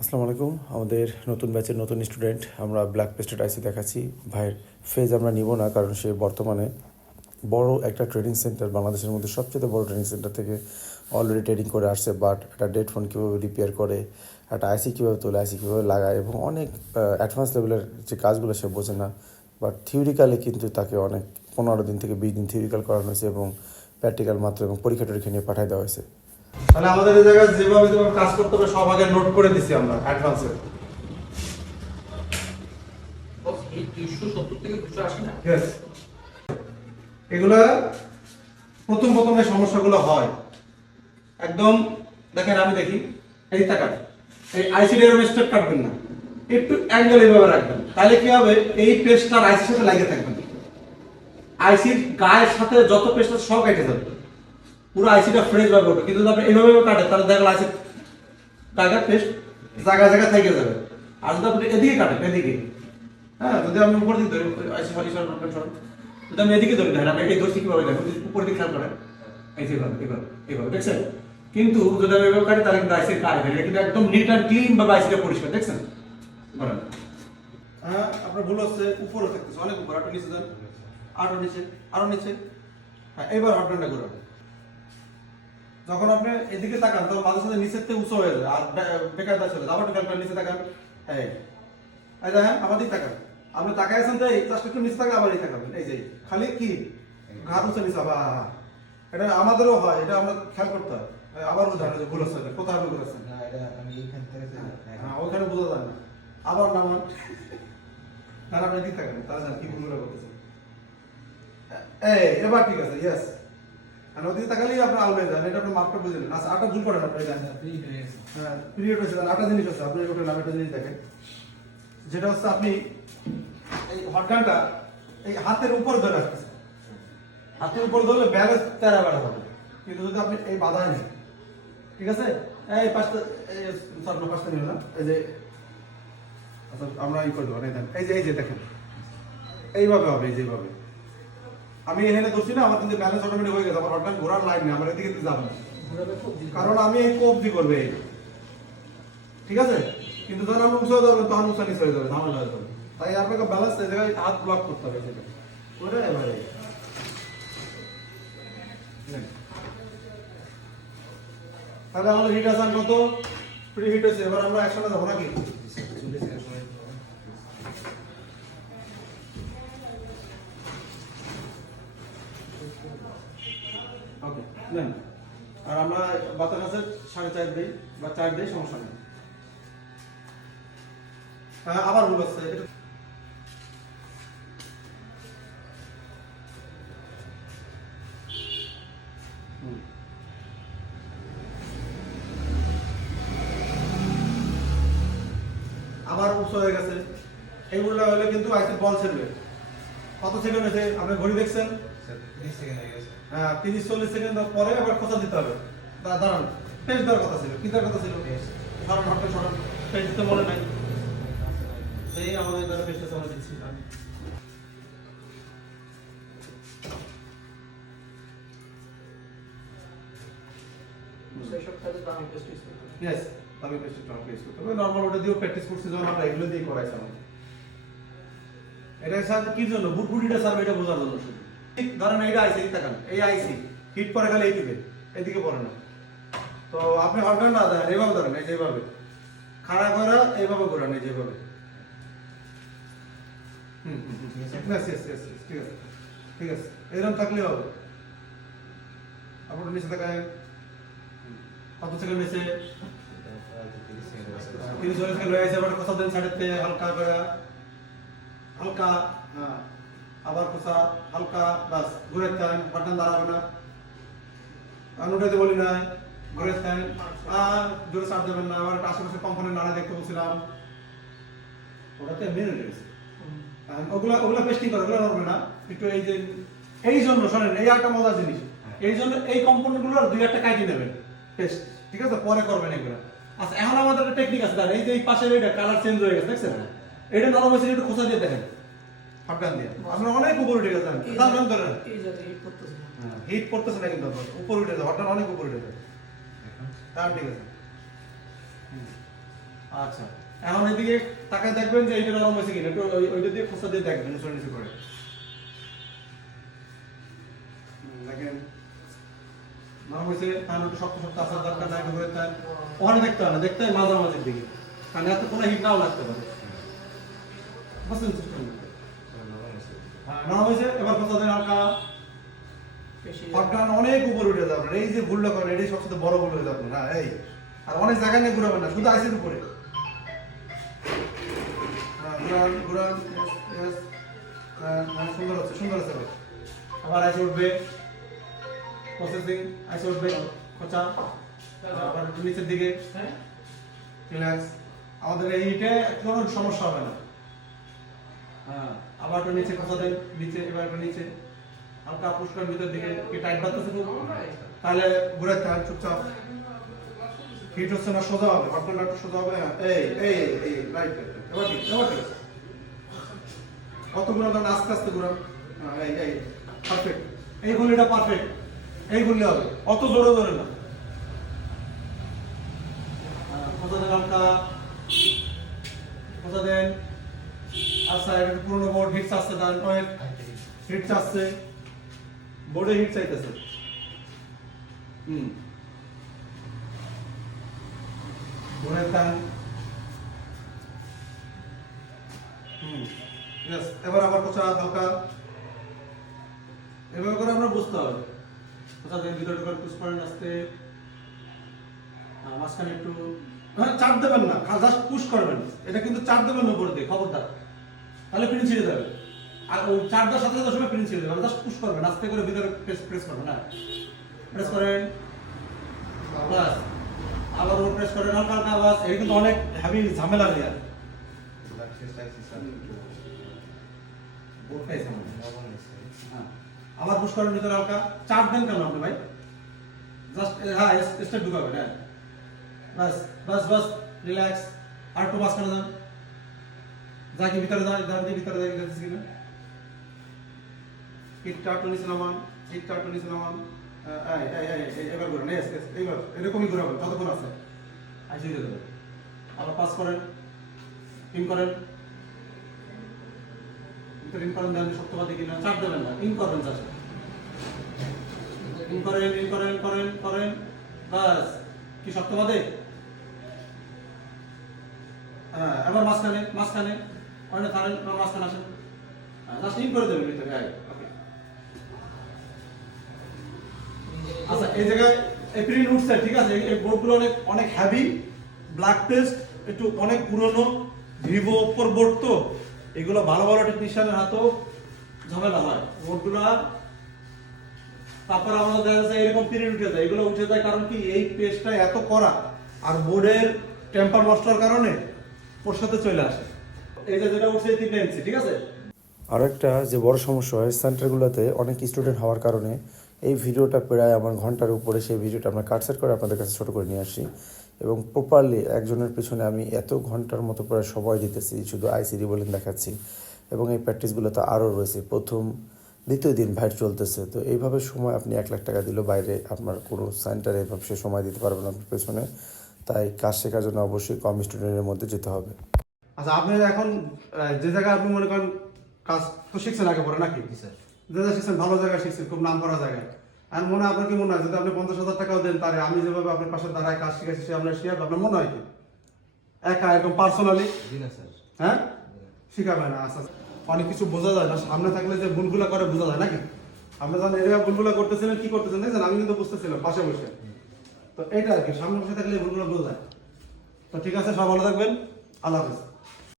আসসালামু আলাইকুম। আমাদের নতুন ব্যাচের নতুন স্টুডেন্ট আমরা ব্ল্যাক পেস্টেড আইসি দেখাচ্ছি। ভাইয়ের ফেজ আমরা নিব না, কারণ সে বর্তমানে বড় একটা ট্রেনিং সেন্টার, বাংলাদেশের মধ্যে সবচেয়ে বড় ট্রেনিং সেন্টার থেকে অলরেডি ট্রেনিং করে আসছে। বাট একটা ডেড ফোন কীভাবে রিপেয়ার করে, একটা আইসি কীভাবে তোলে, আইসি কীভাবে লাগায় এবং অনেক অ্যাডভান্স লেভেলের যে কাজগুলো সে বোঝে না। বাট থিওরিক্যালি কিন্তু তাকে অনেক 15 দিন থেকে 20 দিন থিওরিক্যাল করানো হয়েছে এবং প্র্যাকটিক্যাল মাত্র এবং পরীক্ষা টরীক্ষা নিয়ে পাঠিয়ে দেওয়া হয়েছে। তাহলে আমাদের এই জায়গায় যেভাবে কাজ করতে হবে সব আগে নোট করে দিছি আমরা অ্যাডভান্সে। এগুলা প্রথম যে সমস্যাগুলো হয় একদম দেখেন, আমি দেখি এই তাকান, এই আইসিডি এর স্টেপ কাটবেন না, একটু অ্যাঙ্গেল এইভাবে রাখবেন, তাহলে কি হবে এই পেস্টটা আইসির সাথে লাগিয়ে থাকবে, আইসির গায়ের সাথে যত পেস্ট আছে সব কেটে যাবে, পুরো আইসিটা ফ্রেশ ভাবে উঠবে। কিন্তু আপনি এইভাবে কাটে তাহলে দেখেন আইসি টাকা পেস্ট জায়গা থেকে যাবে। আর যদি আপনি এদিকে কাটেন, এদিকে, হ্যাঁ, যদি আমি উপর দিকে ধরি আইসি ফালি সর যদি আমি এদিকে ধরি, দেখেন আপনি এই ধরছি কিভাবে, দেখেন উপর দিকে খেয়াল করেন, এইভাবে দেখছেন। কিন্তু যদি আমি এভাবে কাটি তাহলে কিন্তু আইসির কাজ হয়, কিন্তু একদম নিট অ্যান্ড ক্লিন ভাবে আইসিটা পরিষ্কার, দেখছেন। বলেন, হ্যাঁ, আপনার ভুল হচ্ছে, উপরে থাকতেছে, অনেক উপর, আরো নিচে যান, আরো নিচে, হ্যাঁ, এবার হটডানটা ঘুরান। যখন আপনি এদিকে তাকান তখন মাঝে সাথে নিচের থেকে উঁচু হয়ে যায় আর বেকায়দা চলে যায়। আবার খেয়াল নিচে তাকান, এই দেখেন আমার দিকে তাকান, আপনি তাকাই আছেন তো এই জাস্ট একটু নিচে তাকান, আবার এই তাকাবেন, এই যে খালি কি ঘাট উঁচু নিচে, বা এটা আমাদেরও হয়, এটা আমরা খেয়াল করতে হয়। আবার উদাহরণ যে ভুল হচ্ছে, কোথায় আপনি ঘুরেছেন, হ্যাঁ ওখানে বোঝা যায় না, আবার নামান, তাহলে আপনি দিকে তাকান, তাহলে জান কি ভুলগুলো করতেছেন। এবার ঠিক আছে, ইয়েস। ওদিকে তাকালেই আপনার আলো হয়ে যান, এটা আপনি মাপটা বুঝে নেন। আচ্ছা, আটটা ভুল করেন আপনি, হ্যাঁ পিরিয়ড হয়েছে, আটটা জিনিস আছে, আপনি ওটা নাম একটা জিনিস দেখেন, যেটা হচ্ছে আপনি এই হটগানটা এই হাতের উপর ধরে রাখতেছেন, হাতের উপর ধরলে ব্যালেন্স তেরা বেড়া হবে। কিন্তু যদি আপনি এই বাধায় নেই, ঠিক আছে, এই পাঁচটা পাঁচটা নিল না, এই যে আচ্ছা আমরা ই করে দেবো, এই যে দেখেন এইভাবে হবে, এই যেভাবে আমি এখানে ধরছি না, আমার কিন্তু ব্যালেন্স অটোমেটিক হয়ে গেছে, আমার হটগান ঘোরার লাইন নেই, আমার এদিকে যাবে না, কারণ আমি এই কোপ দি করবে, ঠিক আছে। কিন্তু যখন আমি উঁচু হয়ে যাবে তখন উঁচা নিচে হয়ে যাবে, ঝামেলা হয়ে যাবে। তাই আপনাকে ব্যালেন্স এই জায়গায় হাত ব্লক করতে হবে, সেটা করে এবারে তাহলে আমাদের হিট আসার কত প্রি হিট হয়েছে। এবার আমরা একসাথে যাবো নাকি? ওকে নেন, আর আমরা বাতার কাছে 4.5 দিই বা 4 দিই, সমস্যা নেই। আবার ভুল হচ্ছে, আবার উৎস হয়ে গেছে। এইগুলো হলে কিন্তু আইসি বল ছেড়বে। কত সেকেন্ড হয়েছে আপনি ঘড়ি দেখছেন? 30 সেকেন্ড হয়ে গেছে। হ্যাঁ, 30-40 সেকেন্ড পরে আবার কথা দিতে হবে। দাঁড়ান, পেজ দেওয়ার কথা ছিল, কি দেওয়ার কথা ছিল? সরণ হটটা সরণ, পেজ দিতে মনে নাই, সেই আমাদের দ্বারা পেজটা সময় দিচ্ছি। সেই সপ্তাহে তো আমি টেস্ট ইউজ করব। यस, আমি টেস্ট ইউজ করতে হবে। নরমাল ওটা দিয়েও প্র্যাকটিস করছি, যখন আমরা এগুলো দিয়ে করাইছি আমাদের। এটা সাথে কি জন্য বুটবুটিটা সার্ভে, এটা বোঝার জন্য শুধু। ঠিক ধরেন এইটা আইসি, তাকান এই আইসি হিট পরে খালি এইদিকে পড়ে না। তো আপনি হটগান না দেন, এইভাবে ধরেন, এই যেভাবে খাড়া করে এইভাবে ঘোরান, এই যেভাবে। ঠিক আছে, এরকম থাকলে হবে। আপনার নিচে তাকায় কত সেকেন্ড হয়েছে? 30 সেকেন্ড হয়ে গেছে। এবার কথা দেন সাইডেতে হালকা করে, হালকা, হ্যাঁ, আবার কোসা হালকা, বাস ঘুরে থাকেন, হটগান দাঁড়াবে না। আমি উঠাতে বলি না, ঘুরে থাকেন, আর জোরে চাপ দেবেন না। আবার আশেপাশে কম্পোনেন্ট নাড়া দেখতে বলছিলাম, ওটাতে মেনে গেছে। ওগুলা পেস্টিং করে, ওগুলো নড়বে না একটু। এই জন্য শোনেন, এই একটা মজার জিনিস, এই জন্য এই কম্পোনেন্ট গুলো 2-1টা কাটি নেবেন পেস্ট, ঠিক আছে, পরে করবেন এগুলো। আচ্ছা, এখন আমাদের একটা টেকনিক আছে, এই যে এই পাশের এটা কালার চেঞ্জ হয়ে গেছে, দেখছেন? এটা নরম হয়েছে, একটু খোঁচা দিয়ে দেখেন, হটগান দিয়ে আপনার অনেক উপর উঠে গেছেন। ধরেন হিট করতেছে না, কিন্তু উপর উঠে যায়, হটগান অনেক উপর উঠে যায়। ঠিক আছে, আচ্ছা, এখন এদিকে তাকায় দেখবেন যে এইটা নরম হয়েছে কিনা, একটু ওইটা দিয়ে খোসা দিয়ে দেখবেন নিচে নিচে করে। দেখেন নরম হয়েছে, তাহলে একটু শক্ত শক্ত আসার দরকার না, একটু করে তার ওখানে দেখতে হয় না, দেখতে হয় মাঝামাঝির দিকে, কারণ এত কোনো হিট নাও লাগতে পারে। বুঝছেন সিস্টেম? হ্যাঁ নরম হয়েছে, এবার খোসা দেন হালকা। পাকগান অনেক উপরে উঠে যাবে, এই যে ভুলটা করেন এটাই সবচেয়ে বড় ভুল হয়ে যাবে না এই। আর অনেক জায়গায় নিয়ে ঘুরাবেন না, শুধু আইসির উপরে। ঘুরান ঘুরান, yes, সুন্দর হচ্ছে, সুন্দর হচ্ছে। আবার আইসে উঠবে, প্রসেসিং, আইসে উঠবে, খোঁচা, আবার একটু নিচের দিকে, রিল্যাক্স। আমাদের এই হিটে কোনো সমস্যা হবে না। হ্যাঁ, আবার একটু নিচে খোঁচা দেন, নিচে, এবার একটু নিচে, হালকা পুশ করেন ভিতর দিকে, কি টাইট বাড়তেছে খুব, তাহলে ঘুরাতে হয় চুপচাপ। হিট হচ্ছে না, সোজা হবে, পাটনাটা একটু সোজা হবে। এই এই এই রাইট, এবার ঠিক, এবার ঠিক আছে। কত ঘুরান, আস্তে আস্তে ঘুরান। এই এই পারফেক্ট, এই গুলিটা পারফেক্ট, এই গুলি হবে, অত জোরে জোরে না। খোঁজা দেন হালকা, খোঁজা দেন। আচ্ছা, এটা পুরোনো বোর্ড, হিট চাচ্ছে, দেন পয়েন্ট, হিট চাচ্ছে, বোর্ডে হিট চাইতেছে। বোর্ডের টান। ইয়েস, এবার আবার কোচা হালকা, এভাবে করে আমরা বুঝতে হবে। কোচা দেন, ভিতরে করে পুশ করেন আস্তে, মাঝখানে একটু, হ্যাঁ চাপ দেবেন না, জাস্ট পুশ করবেন। এটা কিন্তু চাপ দেবেন না উপরে দিয়ে, খবরদার, তাহলে প্রিন্ট ছিঁড়ে যাবে। আর ওই চাপ দেওয়ার সাথে সাথে সময় প্রিন্ট ছিঁড়ে যাবে, জাস্ট পুশ করবেন, আস্তে করে ভিতরে প্রেস করবেন। হ্যাঁ প্রেস করেন, বাস, আবার ওর প্রেস করেন হালকা হালকা, বাস। এটা কিন্তু অনেক হেভি ঝামেলা দেয়। আবার পুশ করেন ভিতরে হালকা, চাপ দেন কেন আপনি ভাই? জাস্ট হ্যাঁ স্টেপ ঢুকাবেন। হ্যাঁ বাস বাস বাস, রিল্যাক্স। আর একটু বাস করে দেন, যা কি ভিতরে যায়, ভিতরে যায় যাচ্ছে কিনা। হিটটা একটু নিচে নামান, হিটটা একটু নিচে নামান। এবার ঘুরান, এইবার এরকমই ঘুরাবেন যতক্ষণ আছে, আইসি দিয়ে দেবেন। আবার পাস করেন, ইন করেন, ভিতরে ইন করেন, দেন শক্তবাদী কিনা, চাপ দেবেন না, ইন করবেন জাস্ট। ইন করেন, ইন করেন, করেন করেন, বাস। কি শক্তবাদী? হ্যাঁ, এবার মাঝখানে, মাঝখানে অনেক কারেন্ট, মাঝখানে আসেন, জাস্ট ইন করে দেবেন ভিতরে। হ্যাঁ ওকে। আচ্ছা, এই জায়গায় এই প্রিন্ট উঠছে, ঠিক আছে। এই বোর্ডগুলো অনেক অনেক হেভি, ব্ল্যাক পেস্ট, একটু অনেক পুরনো, ভিভো ওপ্পোর বোর্ড, তো এগুলো ভালো ভালো টেকনিশিয়ানের হাতেও ঝামেলা হয় বোর্ডগুলো। তারপর আমাদের দেখা যাচ্ছে এরকম প্রিন্ট উঠে যায়, এগুলো উঠে যায় কারণ কি, এই পেস্টটা এত কড়া আর বোর্ডের টেম্পার নষ্ট হওয়ার কারণে ওর সাথে চলে আসে। এই যে যেটা উঠছে 3 ইঞ্চি, ঠিক আছে। আরেকটা যে বড় সমস্যা হয় সেন্টারগুলোতে অনেক স্টুডেন্ট হওয়ার কারণে, এই ভিডিওটা প্রায় আমার ঘন্টার উপরে, সেই ভিডিওটা আমরা কাটসেট করে আপনাদের কাছে ছোটো করে নিয়ে আসি। এবং প্রপারলি একজনের পিছনে আমি এত ঘন্টার মতো প্রায় সময় দিতেছি, শুধু আইসিডি বলেন দেখাচ্ছি। এবং এই প্র্যাকটিসগুলো তো আরও রয়েছে, প্রথম দ্বিতীয় দিন ভাইট চলতেছে। তো এইভাবে সময় আপনি 1 লাখ টাকা দিলেও বাইরে আপনার কোনো সেন্টারে এভাবে সে সময় দিতে পারবেন আপনার পেছনে। তাই কাজ শেখার জন্য অবশ্যই কম স্টুডেন্টের মধ্যে যেতে হবে। আচ্ছা, আপনি এখন যে জায়গায় আপনি মনে করেন কাজ তো শিখছেন আগে পরে নাকি? যে জায়গায় শিখছেন, ভালো জায়গায় শিখছেন, খুব নাম করা জায়গায়। আর মনে হয় আপনার কি মনে হয়, যদি আপনি 50,000 টাকাও দেন তারে, আমি যেভাবে আপনার পাশে দাঁড়ায় কাজ শিখাচ্ছি সে আপনার শিখাবে, আপনার মনে হয় কি একা একদম পার্সোনালি? হ্যাঁ শিখাবে না। আচ্ছা, অনেক কিছু বোঝা যায় না, সামনে থাকলে যে ভুলগুলো করে বোঝা যায় নাকি? আপনি যখন এরিয়া ভুলগুলো করতেছিলেন, কি করতেছেন দেখছেন, আমি কিন্তু বুঝতেছিলাম পাশে বসে। তো এটা আর কি, সামনে বসে থাকলে ভুলগুলো বোঝা যায়। তো ঠিক আছে, সব ভালো থাকবেন, আল্লাহ হাফেজ।